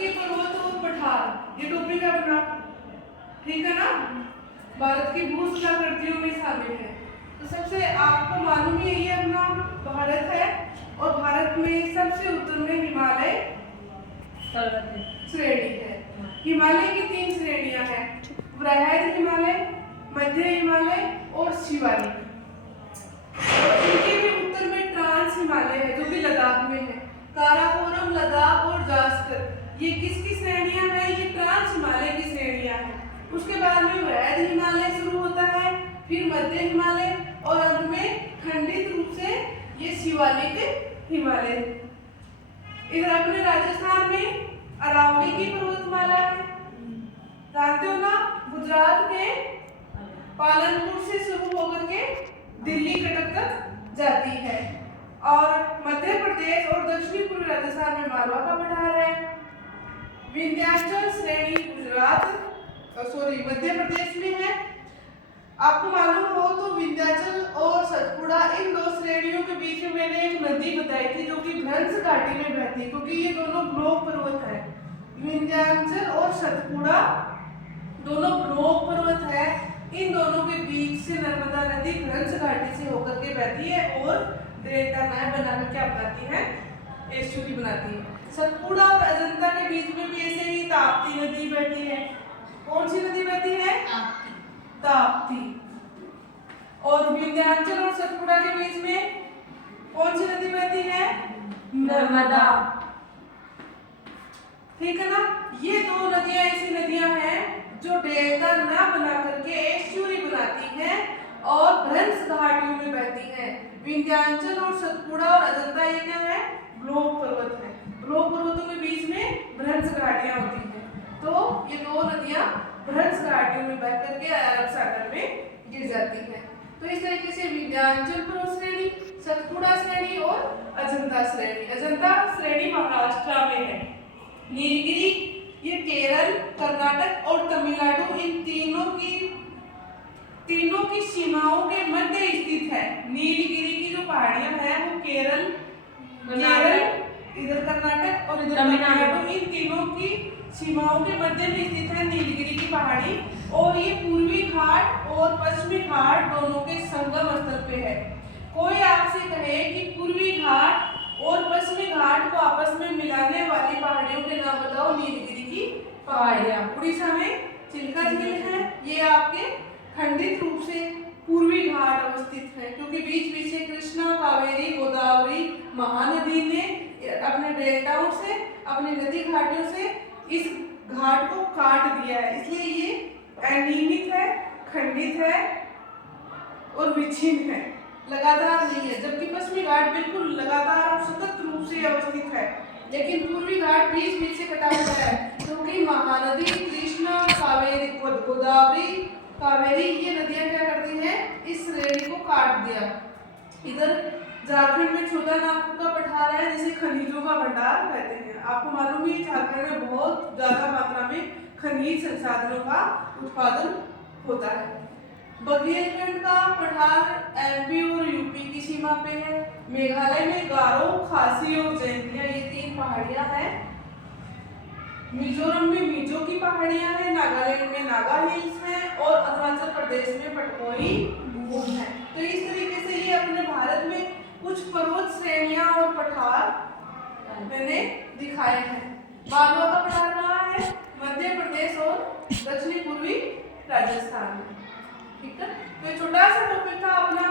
के पर्वत और पठार, ये टॉपिक है अपना, ठीक है ना। भारत की भूस्खलनाकृतियों में शामिल है। तो सबसे आपको मालूम ही है ये अपना भारत है, और भारत में सबसे उत्तर में हिमालय श्रेणी है। हिमालय की 3 श्रेणियां हैं, वृहद हिमालय, मध्य हिमालय और शिवालिक। और इनके भी उत्तर में ट्रांस हिमालय है जो कि लद्दाख में है। काराकोरम, लद्दाख और जास्कर, ये किसकी श्रेणियां हैं? ये ट्रांस हिमालय की श्रेणियां हैं। उसके बाद में वृहद हिमालय शुरू होता है, फिर मध्य हिमालय और अंत में खंडित रूप से ये शिवालिक हिमालय। इधर अपने राजस्थान में अरावली की पर्वतमाला है, जानते हो ना। गुजरात के पालनपुर से शुरू होकर के दिल्ली कटक तक जाती है। और मध्य प्रदेश और दक्षिणी पूर्वी राजस्थान में मालवा का पठार है। विंध्याचल श्रेणी मध्य प्रदेश में है। आपको मालूम हो तो विंध्याचल और सतपुड़ा, इन 2 श्रेणियों के बीच में मैंने एक नदी बताई थी जो कि भ्रंश घाटी में बहती है, क्योंकि ये दोनों ब्लॉक पर्वत है। विंध्याचल और सतपुड़ा दोनों ब्लॉक पर्वत है। इन दोनों के बीच से नर्मदा नदी भ्रंश घाटी से होकर के बहती है और डेल्टा नहर बनाकर क्या बनाती है? एस्चुरी बनाती है। सतपुड़ा और अजंता के बीच में भी ऐसे ही ताप्ती नदी बहती है। कौन सी नदी बहती है? ताप्ती। और विंध्याचल और सतपुड़ा के बीच में कौन सी नदी बहती है? नर्मदा। ठीक है ना। ये 2 नदियां ऐसी नदियां हैं जो डेल्टा ना बना करके एस्चुरी बनाती हैं और भ्रंश घाटियों में बहती हैं। विंध्याचल और सतपुड़ा और अजंता ये क्या है? ब्लॉक पर्वत है। ब्लॉक पर्वतों के बीच में भ्रंश घाटियां होती हैं। तो ये 2 नदियां भ्रंश घाटियों में बह करके अरब सागर में गिर जाती हैं। तो इस तरीके से विंध्याचल पर्वत श्रेणी, सतपुड़ा श्रेणी और अजंता श्रेणी। अजंता श्रेणी महाराष्ट्र में है। नीलगिरी ये केरल, कर्नाटक और तमिलनाडु, इन तीनों की सीमाओं के मध्य स्थित है। नीलगिरी की जो पहाड़ियां हैं वो केरल, इधर कर्नाटक और इधर तमिलनाडु, इन तीनों की सीमाओं के मध्य में स्थित है नीलगिरी की पहाड़ी। और ये पूर्वी घाट और पश्चिमी घाट दोनों के संगम स्थल पे है। कोई आपसे कहे कि पूर्वी घाट और पश्चिमी घाट को आपस में मिलाने वाली पहाड़ियों के नाम बताओ, नीलगिरी की पहाड़ियां। उड़ीसा में चिल्का झील है, ये आपके खंडित रूप से पूर्वी घाट अवस्थित है, क्योंकि बीच बीच से कृष्णा, कावेरी, गोदावरी महानदी ने अपने डेल्टाओं से, अपनी नदी घाटियों से इस घाट को काट दिया है, इसलिए ये अनियमित है, खंडित है और विच्छिन्न है, लगातार नहीं है। जबकि पश्चिमी घाट बिल्कुल लगातार और सतत रूप से अवस्थित है, लेकिन पूर्वी घाट बीच बीच से कटा हुआ है, क्योंकि महानदी कृष्णा, कावेरी, गोदावरी, कावेरी ये नदियां क्या करती हैं? इस श्रेणी को काट दिया। इधर झारखंड में छोटा नागपुर का पठार है जिसे खनिजों का भंडार कहते हैं। आपको मालूम है झारखंड में बहुत ज्यादा मात्रा में खनिज संसाधनों का उत्पादन होता है। बघेलखंड का पठार एमपी और यूपी की सीमा पे है। मेघालय में गारो, खासी और जैंतिया ये 3 पहाड़ियां हैं। मिजोरम में मिजो की पहाड़ियां हैं। नागालैंड में नागा हिल्स है और अरुणाचल प्रदेश में पटकोई भूम है। तो इस तरीके से ये अपने भारत में कुछ पर्वत श्रेणियां और पठार मैंने दिखाए हैं। मालवा का पठार कहाँ है? मध्य प्रदेश और दक्षिणी पूर्वी राजस्थान में। ठीक है, तो छोटा सा टॉपिक था अपना